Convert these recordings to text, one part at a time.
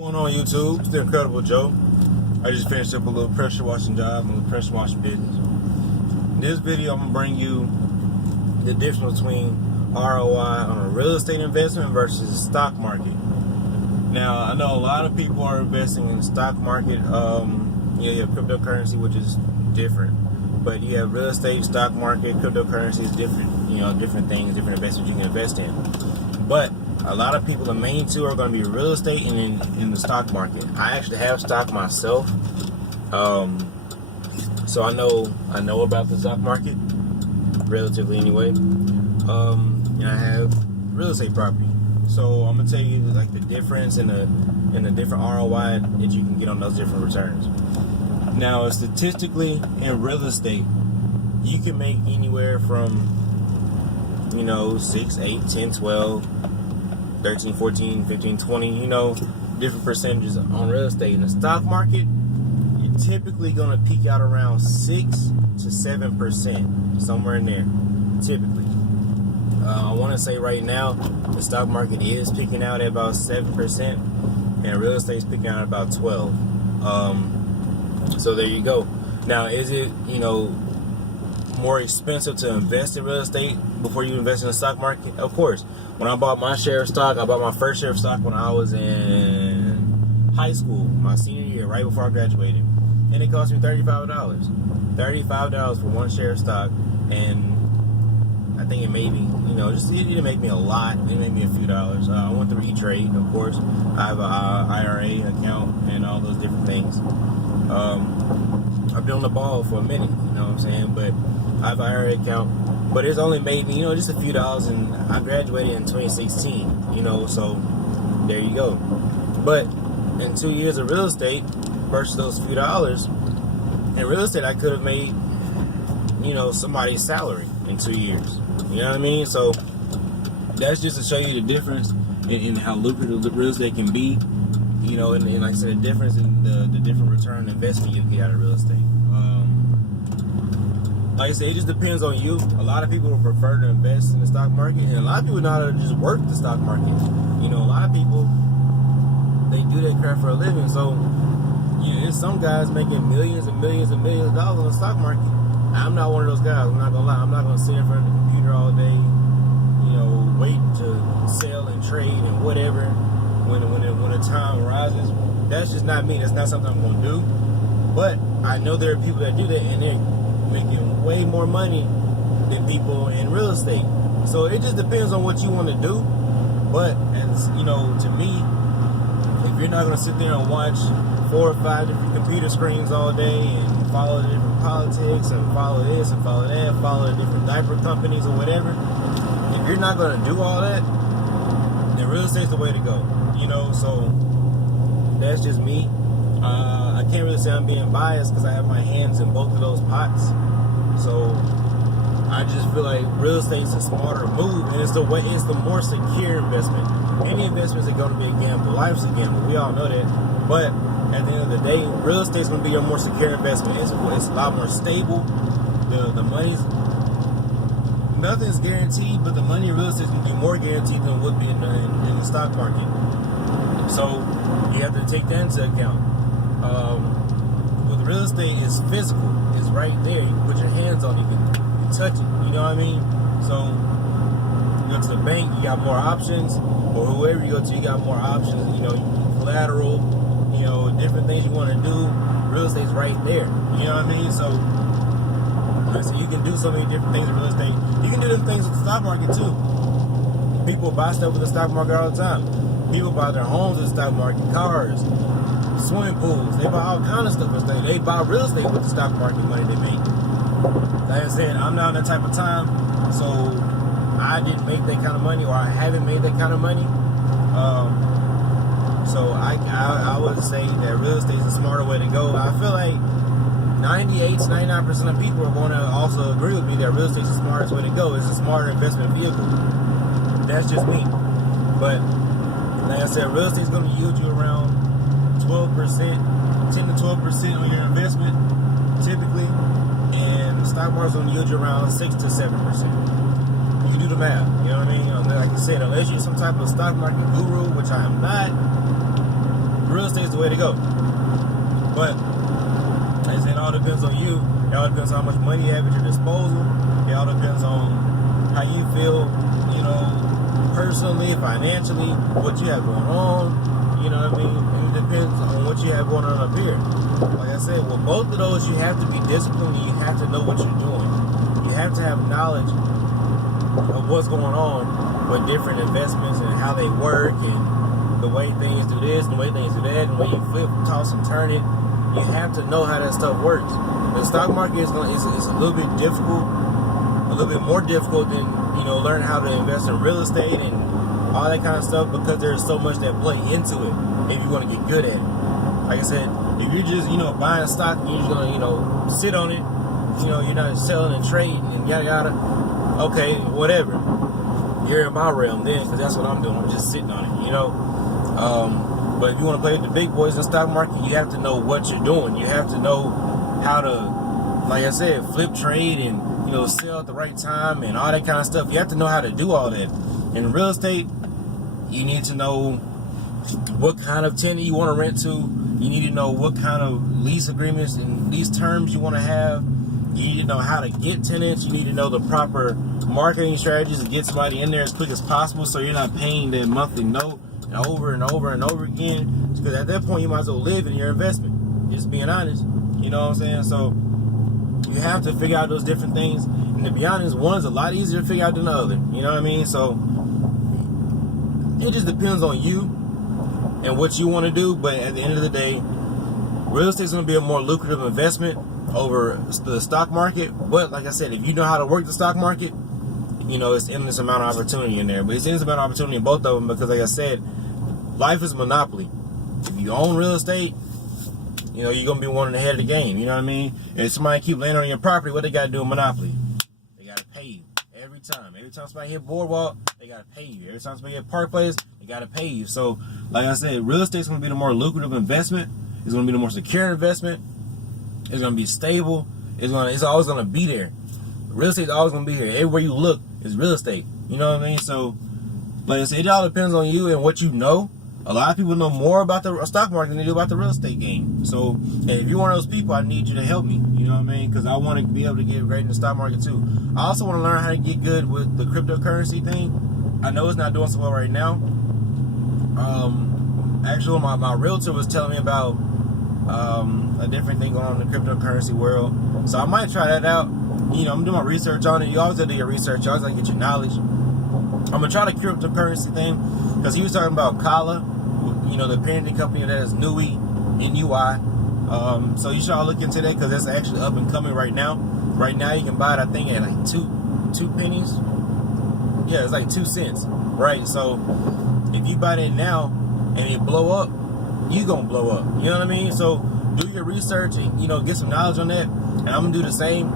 Going on YouTube, it's the Incredible Joe. I just finished up a little pressure washing job, a little pressure washing business. In this video, I'm gonna bring you the difference between ROI on a real estate investment versus the stock market. Now, I know a lot of people are investing in the stock market. You have cryptocurrency, which is different, but you have real estate, stock market, cryptocurrency is different. Different things, different investments you can invest in. But a lot of people, the main two are going to be real estate and in the stock market. I actually have stock myself, so I know about the stock market relatively anyway. And I have real estate property, so I'm gonna tell you like the difference in the different ROI that you can get on those different returns. Now, statistically in real estate, you can make anywhere from 6, 8, 10, 12, 13, 14, 15, 20, different percentages on real estate. In the stock market, you're typically going to peak out around 6 to 7%, somewhere in there, typically. I want to say right now, the stock market is peaking out at about 7%, and real estate is peaking out at about 12. So there you go. Now, is it, more expensive to invest in real estate before you invest in the stock market? Of course. When I bought my share of stock, I bought my first share of stock when I was in high school, my senior year, right before I graduated. And it cost me $35. $35 for one share of stock. And I think it made me, it didn't make me a lot. It made me a few dollars. I went through E-Trade, of course. I have an IRA account and all those different things. I've been on the ball for a minute, you know what I'm saying? But I have an IRA account, but it's only made me, just a few dollars, and I graduated in 2016, so there you go. But in 2 years of real estate versus those few dollars, in real estate I could have made, somebody's salary in 2 years. You know what I mean? So that's just to show you the difference in how lucrative the real estate can be, and like I said, the difference in the different return investment you get out of real estate. Like I said, it just depends on you. A lot of people would prefer to invest in the stock market, and a lot of people know how to just work the stock market. A lot of people, they do that crap for a living. So, there's some guys making millions and millions and millions of dollars on the stock market. I'm not one of those guys. I'm not gonna lie. I'm not gonna sit in front of the computer all day, wait to sell and trade and whatever when the time arises. That's just not me. That's not something I'm gonna do. But I know there are people that do that, and they're making way more money than people in real estate. So it just depends on what you want to do. But as to me, if you're not going to sit there and watch 4 or 5 different computer screens all day and follow the different politics and follow this and follow that, follow the different diaper companies or whatever, if you're not going to do all that, then real estate's the way to go. So that's just me. I can't really say I'm being biased because I have my hands in both of those pots. So I just feel like real estate is a smarter move, and it's the more secure investment. Any investments are going to be a gamble. Life's a gamble. We all know that. But at the end of the day, real estate is going to be your more secure investment. It's a lot more stable. The money's, nothing's guaranteed, but the money in real estate is going to be more guaranteed than it would be in the stock market. So you have to take that into account. With real estate, it's physical. It's right there. You can put your hands on it. You can touch it. You know what I mean? So you go to the bank, you got more options. Or whoever you go to, you got more options. Collateral, different things you want to do. Real estate's right there. You know what I mean? So you can do so many different things in real estate. You can do them things with the stock market too. People buy stuff with the stock market all the time. People buy their homes with the stock market, cars, swimming pools. They buy all kind of stuff with the stock. They buy real estate with the stock market money they make. Like I said, I'm not in that type of time, so I didn't make that kind of money, or I haven't made that kind of money. So I would say that real estate is a smarter way to go. I feel like 98 to 99% of people are going to also agree with me that real estate is the smartest way to go. It's a smarter investment vehicle. That's just me. But like I said, real estate is going to yield you around 12%, 10 to 12% on your investment, typically, and the stock market is going to yield you around 6 to 7%. You can do the math, you know what I mean? Like I said, unless you're some type of stock market guru, which I am not, estate is the way to go. But like I said, it all depends on you. It all depends on how much money you have at your disposal. It all depends on how you feel, you know, personally, financially, what you have going on. You know what I mean? And it depends on what you have going on up here. Like I said, with both of those, you have to be disciplined and you have to know what you're doing. You have to have knowledge of what's going on with different investments and how they work and the way things do this, and the way things do that, and the way you flip, toss, and turn it. You have to know how that stuff works. The stock market is a little bit difficult, a little bit more difficult than, you know, learn how to invest in real estate and all that kind of stuff, because there's so much that play into it if you want to get good at it. Like I said, if you're just, you know, buying stock and you're just going to, you know, sit on it, you know, you're not selling and trading and yada yada, okay, whatever. You're in my realm then, because that's what I'm doing. I'm just sitting on it, you know. But if you want to play with the big boys in the stock market, you have to know what you're doing. You have to know how to, like I said, flip, trade, and, you know, sell at the right time and all that kind of stuff. You have to know how to do all that. In real estate, you need to know what kind of tenant you want to rent to. You need to know what kind of lease agreements and lease terms you want to have. You need to know how to get tenants. You need to know the proper marketing strategies to get somebody in there as quick as possible, so you're not paying that monthly note over and over and over again. Because at that point, you might as well live in your investment. Just being honest. You know what I'm saying? So you have to figure out those different things. And to be honest, one is a lot easier to figure out than the other. You know what I mean? So it just depends on you and what you want to do. But at the end of the day, real estate is going to be a more lucrative investment over the stock market. But like I said, if you know how to work the stock market, you know, it's endless amount of opportunity in there. But it's endless amount of opportunity in both of them, because like I said, life is a monopoly. If you own real estate, you know, you're going to be one in the head of the game. You know what I mean? If somebody keep landing on your property, what they got to do in Monopoly? They got to pay you every time. Every time somebody hit Boardwalk, they got to pay you. Every time somebody hit Park Place, they got to pay you. So, like I said, real estate is going to be the more lucrative investment. It's going to be the more secure investment. It's going to be stable. It's always going to be there. Real estate is always going to be here. Everywhere you look is real estate. You know what I mean? So, like I said, it all depends on you and what you know. A lot of people know more about the stock market than they do about the real estate game. So, and if you're one of those people, I need you to help me. You know what I mean? Because I want to be able to get great in the stock market too. I also want to learn how to get good with the cryptocurrency thing. I know it's not doing so well right now. Actually, my realtor was telling me about a different thing going on in the cryptocurrency world. So I might try that out. You know, I'm doing my research on it. You always have to do your research. You always have to get your knowledge. I'm going to try the cryptocurrency thing, because he was talking about Kala, you know, the parenting company that is Nui, N-U-I. So you should all look into that, because that's actually up and coming right now. Right now you can buy it, I think, at like two pennies. Yeah, it's like 2 cents, right? So if you buy it now and it blow up, you gonna blow up. You know what I mean? So do your research and, you know, get some knowledge on that. And I'm gonna do the same.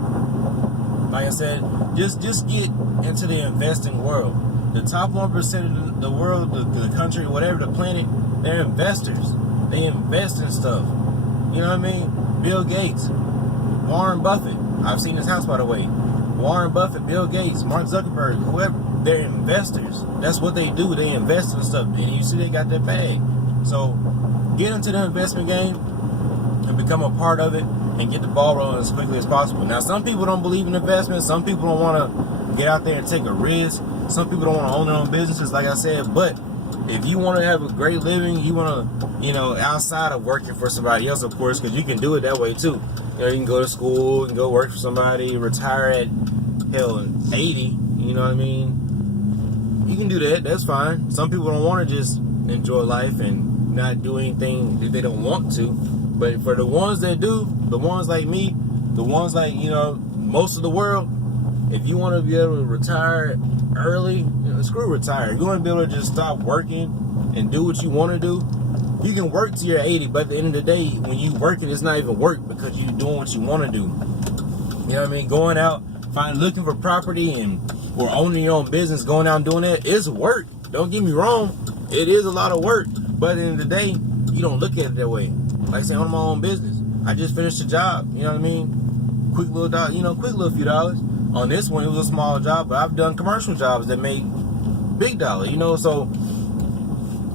Like I said, just get into the investing world. The top 1% of the world, the country, whatever, the planet, they're investors. They invest in stuff. You know what I mean? Bill Gates, Warren Buffett. I've seen his house, by the way. Warren Buffett, Bill Gates, Mark Zuckerberg, whoever. They're investors. That's what they do. They invest in stuff. And you see they got that bag. So get into the investment game and become a part of it and get the ball rolling as quickly as possible. Now, some people don't believe in investments. Some people don't want to get out there and take a risk. Some people don't want to own their own businesses, like I said. But if you want to have a great living, you want to, you know, outside of working for somebody else, of course, because you can do it that way too. You know, you can go to school, you can go work for somebody, retire at, hell, 80, you know what I mean? You can do that, that's fine. Some people don't want to just enjoy life and not do anything that they don't want to. But for the ones that do, the ones like me, the ones like, you know, most of the world, if you want to be able to retire early, you know, screw retire. If you want to be able to just stop working and do what you want to do, you can work till you're 80, but at the end of the day, when you working, it's not even work, because you're doing what you want to do. You know what I mean? Going out, looking for property or owning your own business, going out and doing that, is work. Don't get me wrong. It is a lot of work. But at the end of the day, you don't look at it that way. Like I say, own my own business. I just finished a job. You know what I mean? Quick little few dollars. On this one, it was a small job, but I've done commercial jobs that make big dollar, you know, so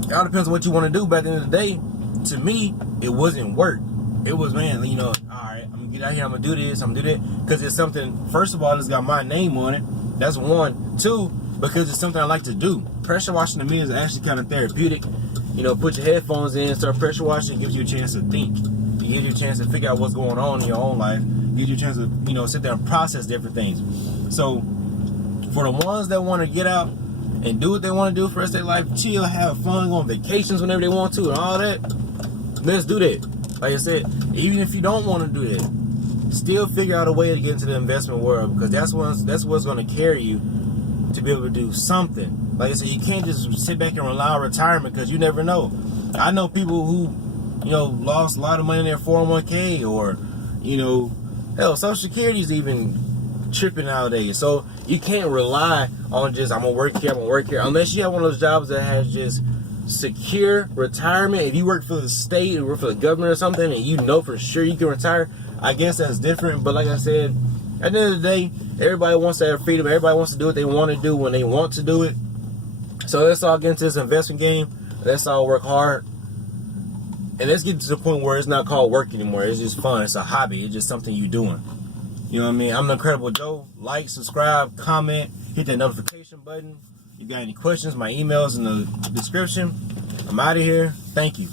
it all depends on what you want to do. But at the end of the day, to me, it wasn't work. It was, man, you know, all right, I'm gonna get out here, I'm gonna do this, I'm gonna do that, because it's something. First of all, it's got my name on it. That's one. Two, because it's something I like to do. Pressure washing to me is actually kind of therapeutic. You know, put your headphones in, start pressure washing. It gives you a chance to think. It gives you a chance to figure out what's going on in your own life. It gives you a chance to, you know, sit there and process different things. So, for the ones that want to get out and do what they want to do for the rest of their life, chill, have fun, go on vacations whenever they want to, and all that, let's do that. Like I said, even if you don't want to do that, still figure out a way to get into the investment world, because that's what's going to carry you to be able to do something. Like I said, you can't just sit back and rely on retirement, because you never know. I know people who, you know, lost a lot of money in their 401k, or, you know, hell, Social Security's even tripping nowadays. So you can't rely on just, I'm gonna work here, unless you have one of those jobs that has just secure retirement. If you work for the state or work for the government or something, and you know for sure you can retire, I guess that's different. But like I said, at the end of the day, everybody wants to have freedom. Everybody wants to do what they want to do when they want to do it. So let's all get into this investment game. Let's all work hard. And let's get to the point where it's not called work anymore. It's just fun. It's a hobby. It's just something you're doing. You know what I mean? I'm the Incredible Joe. Like, subscribe, comment, hit that notification button. If you got any questions, my email's in the description. I'm out of here. Thank you.